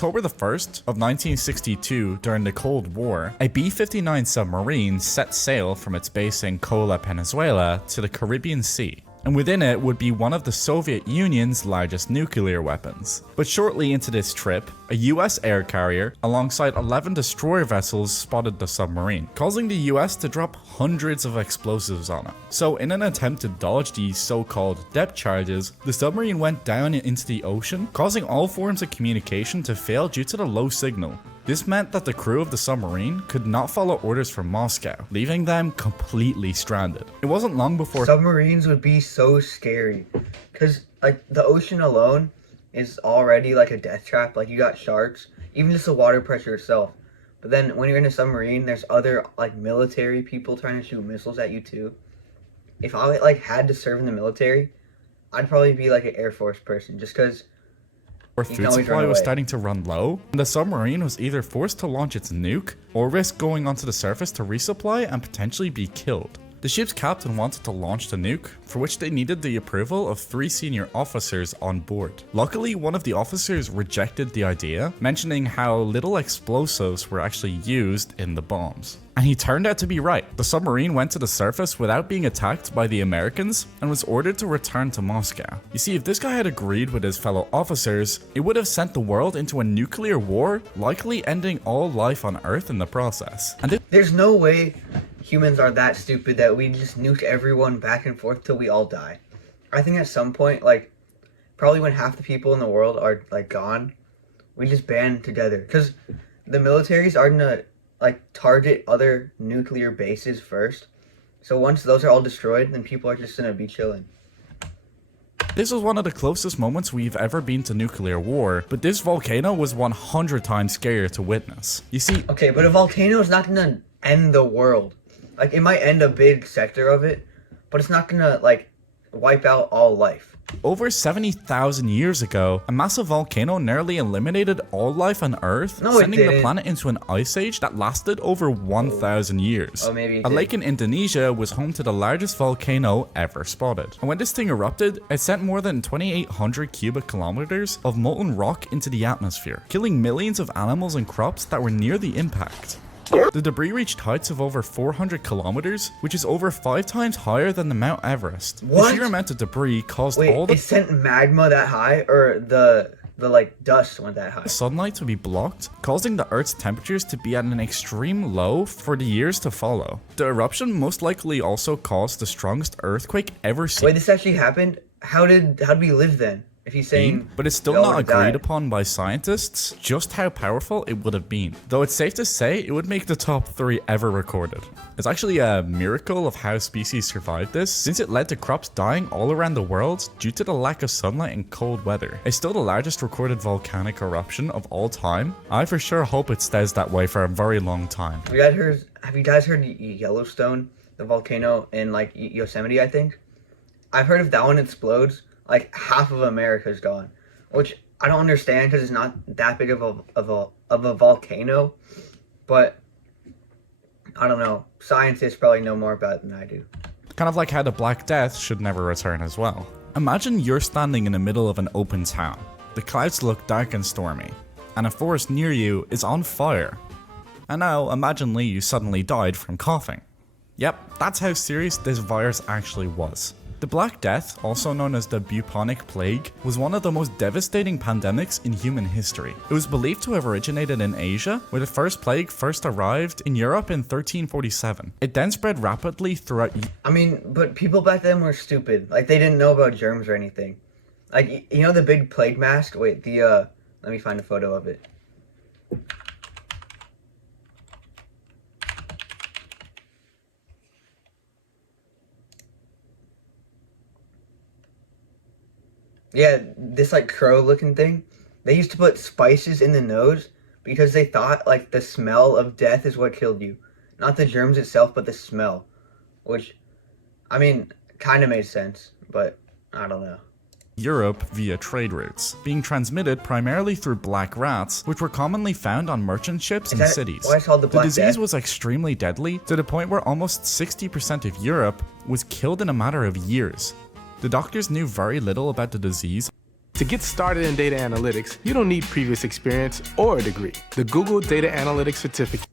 October the 1st of 1962, during the Cold War, a B-59 submarine set sail from its base in Cola, Venezuela to the Caribbean Sea. And within it would be one of the Soviet Union's largest nuclear weapons. But shortly into this trip, a US air carrier alongside 11 destroyer vessels spotted the submarine, causing the US to drop hundreds of explosives on it. So in an attempt to dodge these so-called depth charges, the submarine went down into the ocean, causing all forms of communication to fail due to the low signal. This meant that the crew of the submarine could not follow orders from Moscow, leaving them completely stranded. It wasn't long before submarines would be so scary, because like the ocean alone is already like a death trap. Like you got sharks, even just the water pressure itself. But then when you're in a submarine, there's other like military people trying to shoot missiles at you too. If I like had to serve in the military, I'd probably be like an Air Force person, just because food supply was starting to run low, and the submarine was either forced to launch its nuke or risk going onto the surface to resupply and potentially be killed. The ship's captain wanted to launch the nuke, for which they needed the approval of 3 senior officers on board. Luckily, one of the officers rejected the idea, mentioning how little explosives were actually used in the bombs. And he turned out to be right. The submarine went to the surface without being attacked by the Americans and was ordered to return to Moscow. You see, if this guy had agreed with his fellow officers, it would have sent the world into a nuclear war, likely ending all life on Earth in the process. And there's no way humans are that stupid that we just nuke everyone back and forth till we all die. I think at some point, like, probably when half the people in the world are, like, gone, we just band together. Because the militaries are gonna like target other nuclear bases first. So once those are all destroyed, then people are just gonna be chilling. This was one of the closest moments we've ever been to nuclear war, but this volcano was 100 times scarier to witness. You see, okay, but a volcano is not gonna end the world. Like, it might end a big sector of it, but it's not gonna like wipe out all life. Over 70,000 years ago, a massive volcano nearly eliminated all life on Earth, sending the planet into an ice age that lasted over 1,000 years. Oh, maybe a lake in Indonesia was home to the largest volcano ever spotted. And when this thing erupted, it sent more than 2,800 cubic kilometers of molten rock into the atmosphere, killing millions of animals and crops that were near the impact. The debris reached heights of over 400 kilometers, which is over 5 times higher than the Mount Everest. What? The sheer amount of debris caused it sent magma that high, or the like dust went that high? Sunlight to be blocked, causing the Earth's temperatures to be at an extreme low for the years to follow. The eruption most likely also caused the strongest earthquake ever seen. Wait, this actually happened? How did we live then? If he's saying, but it's still not agreed upon by scientists just how powerful it would have been. Though it's safe to say it would make the top 3 ever recorded. It's actually a miracle of how species survived this, since it led to crops dying all around the world due to the lack of sunlight and cold weather. It's still the largest recorded volcanic eruption of all time. I for sure hope it stays that way for a very long time. Have you guys heard Yellowstone, the volcano in like Yosemite, I think? I've heard if that one explodes, like half of America's gone, which I don't understand because it's not that big of a volcano. But I don't know. Scientists probably know more about it than I do. Kind of like how the Black Death should never return as well. Imagine you're standing in the middle of an open town. The clouds look dark and stormy, and a forest near you is on fire. And now imagine you suddenly died from coughing. Yep, that's how serious this virus actually was. The Black Death, also known as the bubonic plague, was one of the most devastating pandemics in human history. It was believed to have originated in Asia, where the first plague first arrived in Europe in 1347. It then spread rapidly throughout. I mean, but people back then were stupid. Like, they didn't know about germs or anything. Like, you know the big plague mask? Wait, let me find a photo of it. Yeah, this like crow looking thing. They used to put spices in the nose because they thought like the smell of death is what killed you. Not the germs itself, but the smell. Which, I mean, kind of made sense, but I don't know. Europe via trade routes, being transmitted primarily through black rats, which were commonly found on merchant ships in cities. The disease was extremely deadly, to the point where almost 60% of Europe was killed in a matter of years. The doctors knew very little about the disease. To get started in data analytics, you don't need previous experience or a degree. The Google Data Analytics Certificate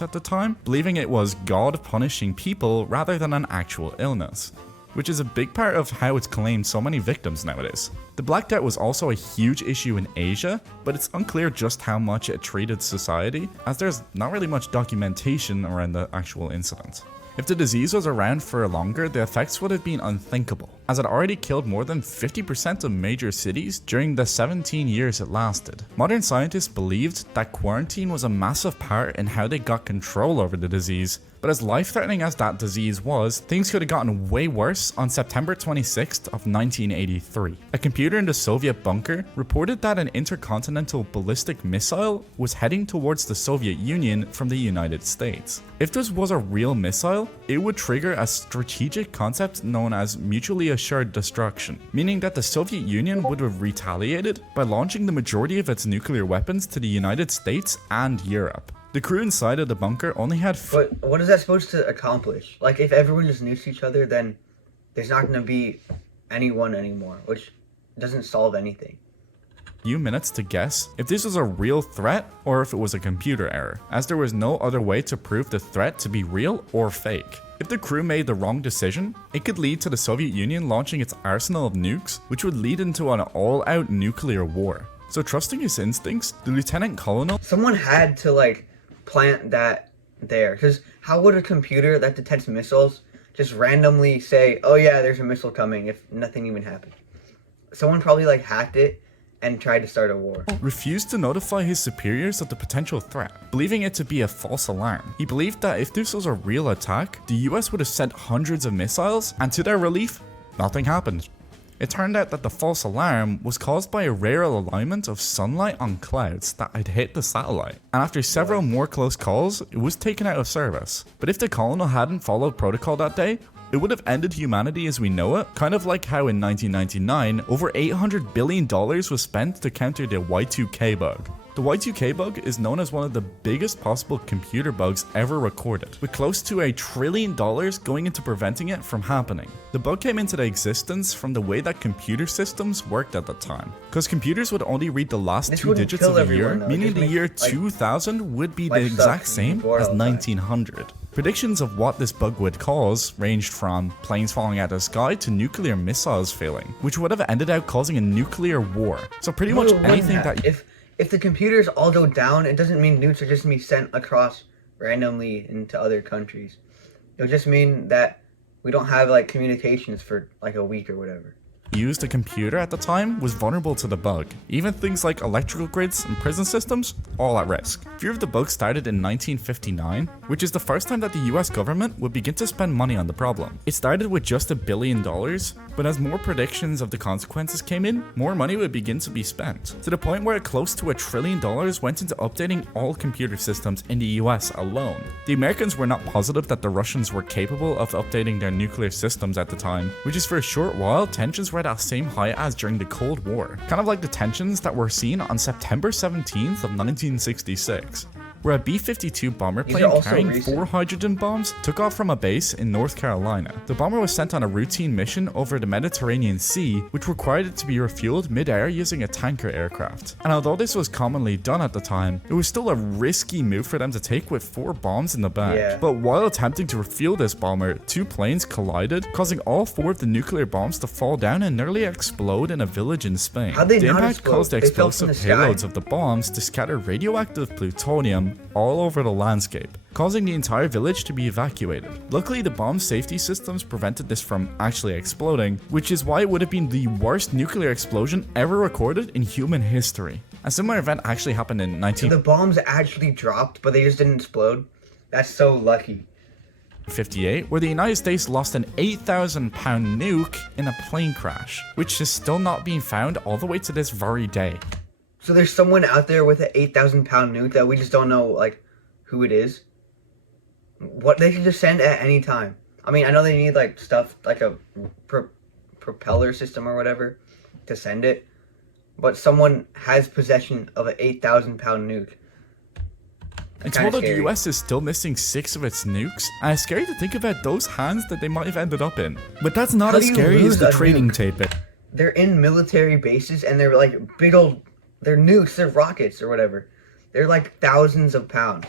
at the time, believing it was God punishing people rather than an actual illness, which is a big part of how it's claimed so many victims nowadays. The Black Death was also a huge issue in Asia, but it's unclear just how much it treated society, as there's not really much documentation around the actual incident. If the disease was around for longer, the effects would have been unthinkable, as it already killed more than 50% of major cities during the 17 years it lasted. Modern scientists believed that quarantine was a massive part in how they got control over the disease, but as life-threatening as that disease was, things could have gotten way worse on September 26th of 1983. A computer in the Soviet bunker reported that an intercontinental ballistic missile was heading towards the Soviet Union from the United States. If this was a real missile, it would trigger a strategic concept known as mutually assured destruction, meaning that the Soviet Union would have retaliated by launching the majority of its nuclear weapons to the United States and Europe. The crew inside of the bunker only had But what is that supposed to accomplish? Like, if everyone just nukes each other, then there's not going to be anyone anymore, which doesn't solve anything. few minutes to guess if this was a real threat or if it was a computer error, as there was no other way to prove the threat to be real or fake. If the crew made the wrong decision, it could lead to the Soviet Union launching its arsenal of nukes, which would lead into an all-out nuclear war. So trusting his instincts, the lieutenant colonel— Someone had to, like, plant that there, because how would a computer that detects missiles just randomly say, oh yeah, there's a missile coming, if nothing even happened? Someone probably, like, hacked it and tried to start a war. refused to notify his superiors of the potential threat, believing it to be a false alarm. He believed that if this was a real attack, the US would have sent hundreds of missiles, and to their relief, nothing happened. It turned out that the false alarm was caused by a rare alignment of sunlight on clouds that had hit the satellite, and after several more close calls, it was taken out of service. But if the colonel hadn't followed protocol that day, it would have ended humanity as we know it, kind of like how in 1999, over $800 billion was spent to counter the Y2K bug. The Y2K bug is known as one of the biggest possible computer bugs ever recorded, with close to $1 trillion going into preventing it from happening. The bug came into existence from the way that computer systems worked at the time, because computers would only read the last two digits of the year, meaning the year 2000 would be the exact same as 1900. Predictions of what this bug would cause ranged from planes falling out of the sky to nuclear missiles failing, which would have ended up causing a nuclear war. So pretty much anything that— If the computers all go down, it doesn't mean nukes are just going to be sent across randomly into other countries. It would just mean that we don't have, like, communications for, like, a week or whatever. used a computer at the time was vulnerable to the bug. Even things like electrical grids and prison systems, all at risk. Fear of the bug started in 1959, which is the first time that the US government would begin to spend money on the problem. It started with just $1 billion, but as more predictions of the consequences came in, more money would begin to be spent, to the point where close to $1 trillion went into updating all computer systems in the US alone. The Americans were not positive that the Russians were capable of updating their nuclear systems at the time, which is for a short while tensions were at the same height as during the Cold War, kind of like the tensions that were seen on September 17th of 1966. Where a B-52 bomber plane carrying 4 hydrogen bombs took off from a base in North Carolina. The bomber was sent on a routine mission over the Mediterranean Sea, which required it to be refueled mid-air using a tanker aircraft. And although this was commonly done at the time, it was still a risky move for them to take with 4 bombs in the bag. Yeah. But while attempting to refuel this bomber, 2 planes collided, causing all 4 of the nuclear bombs to fall down and nearly explode in a village in Spain. How'd they the not impact explode? caused the They fell explosive from the sky. payloads of the bombs to scatter radioactive plutonium all over the landscape, causing the entire village to be evacuated. Luckily, the bomb safety systems prevented this from actually exploding, which is why it would have been the worst nuclear explosion ever recorded in human history. A similar event actually happened in So the bombs actually dropped, but they just didn't explode? That's so lucky. 1958, where the United States lost an 8,000-pound nuke in a plane crash, which is still not being found all the way to this very day. So there's someone out there with an 8,000-pound nuke that we just don't know, like, who it is? What they can just send at any time. I mean, I know they need, like, stuff, like a propeller system or whatever to send it, but someone has possession of an 8,000-pound nuke. It's told that the US is still missing 6 of its nukes, and it's scary to think about those hands that they might have ended up in. But that's not How as do you scary as lose the a trading nuke? tape. they're in military bases and they're like big old, they're nukes, they're rockets or whatever. They're like thousands of pounds.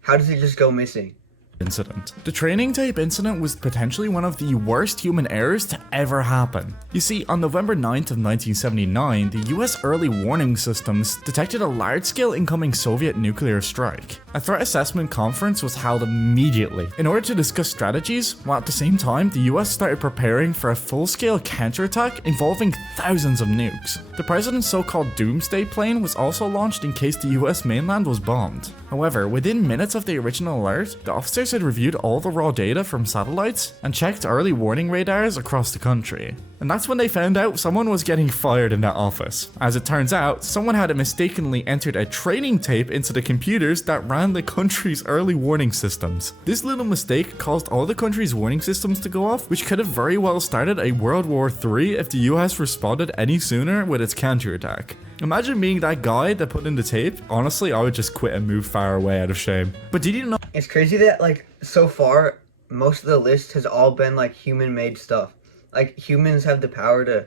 How does it just go missing? Incident. The training tape incident was potentially one of the worst human errors to ever happen. You see, on November 9th of 1979, the US early warning systems detected a large-scale incoming Soviet nuclear strike. A threat assessment conference was held immediately in order to discuss strategies, while at the same time, the US started preparing for a full-scale counterattack involving thousands of nukes. The president's so-called doomsday plane was also launched in case the US mainland was bombed. However, within minutes of the original alert, the officers had reviewed all the raw data from satellites and checked early warning radars across the country. And that's when they found out someone was getting fired in that office. As it turns out, someone had mistakenly entered a training tape into the computers that ran the country's early warning systems. This little mistake caused all the country's warning systems to go off, which could have very well started a World War III if the US responded any sooner with its counterattack. Imagine being that guy that put in the tape. Honestly, I would just quit and move far away out of shame. But did you know? It's crazy that like so far, most of the list has all been like human-made stuff. Like humans have the power to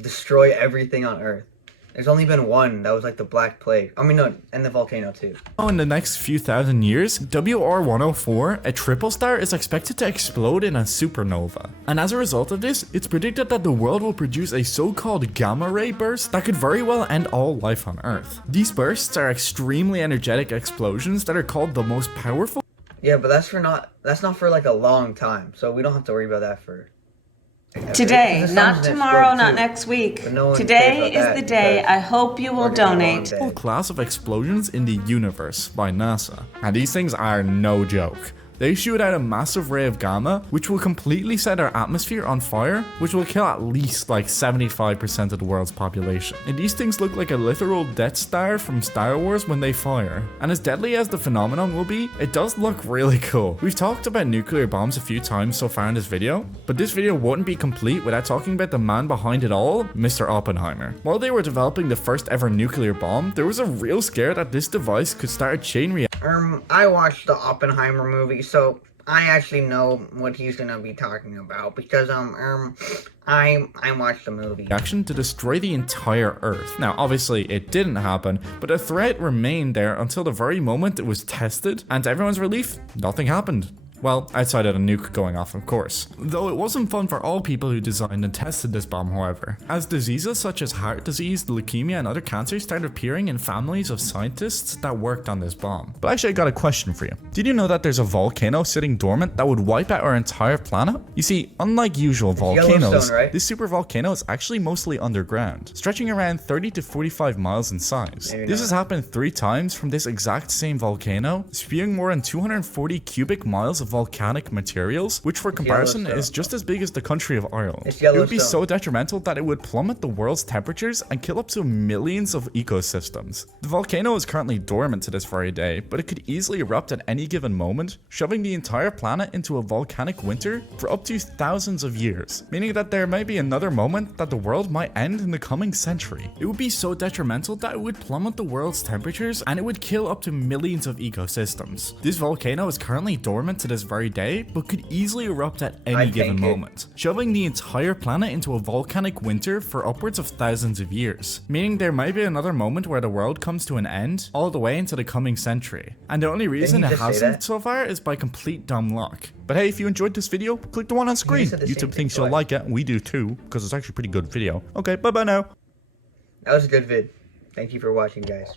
destroy everything on Earth. There's only been one that was like the Black Plague. I mean, no, and the volcano too. In the next few thousand years, WR104, a triple star, is expected to explode in a supernova. And as a result of this, it's predicted that the world will produce a so-called gamma ray burst that could very well end all life on Earth. These bursts are extremely energetic explosions that are called the most powerful. Yeah, but that's not for like a long time, so we don't have to worry about that for. Today, The sun's not gonna tomorrow, explode not too. next week. But no one Today cares about is the that day. because I hope you will we're gonna go donate. on day. Class of explosions in the universe by NASA. And these things are no joke. They shoot out a massive ray of gamma, which will completely set our atmosphere on fire, which will kill at least like 75% of the world's population. And these things look like a literal Death Star from Star Wars when they fire. And as deadly as the phenomenon will be, it does look really cool. We've talked about nuclear bombs a few times so far in this video, but this video wouldn't be complete without talking about the man behind it all, Mr. Oppenheimer. While they were developing the first ever nuclear bomb, there was a real scare that this device could start a chain reaction. I watched the Oppenheimer movie, so I actually know what he's gonna be talking about because I watched the movie. Action to destroy the entire Earth. Now, obviously, it didn't happen, but the threat remained there until the very moment it was tested, and to everyone's relief, nothing happened. Well, outside of the nuke going off, of course. Though it wasn't fun for all people who designed and tested this bomb, however, as diseases such as heart disease, leukemia, and other cancers started appearing in families of scientists that worked on this bomb. But actually, I got a question for you. Did you know that there's a volcano sitting dormant that would wipe out our entire planet? You see, unlike usual volcanoes, Yellowstone, right? this supervolcano is actually mostly underground, stretching around 30 to 45 miles in size. Maybe This not. has happened 3 times from this exact same volcano, spewing more than 240 cubic miles of volcanic materials, which for comparison Yellowstone. is just as big as the country of Ireland. It's It would be Yellowstone. so detrimental that it would plummet the world's temperatures and kill up to millions of ecosystems. The volcano is currently dormant to this very day, but it could easily erupt at any given moment, shoving the entire planet into a volcanic winter for up to thousands of years, meaning that there may be another moment that the world might end in the coming century. It would be so detrimental that it would plummet the world's temperatures and it would kill up to millions of ecosystems. This volcano is currently dormant to this very day, but could easily erupt at any given moment, shoving the entire planet into a volcanic winter for upwards of thousands of years, meaning there might be another moment where the world comes to an end all the way into the coming century. And the only reason you it just say hasn't that? so far is by complete dumb luck. But hey, if you enjoyed this video, click the one on screen. said the same YouTube thing thinks you'll twice. like it, and we do too, because it's actually a pretty good video. Okay, bye bye now. That was a good vid. Thank you for watching, guys.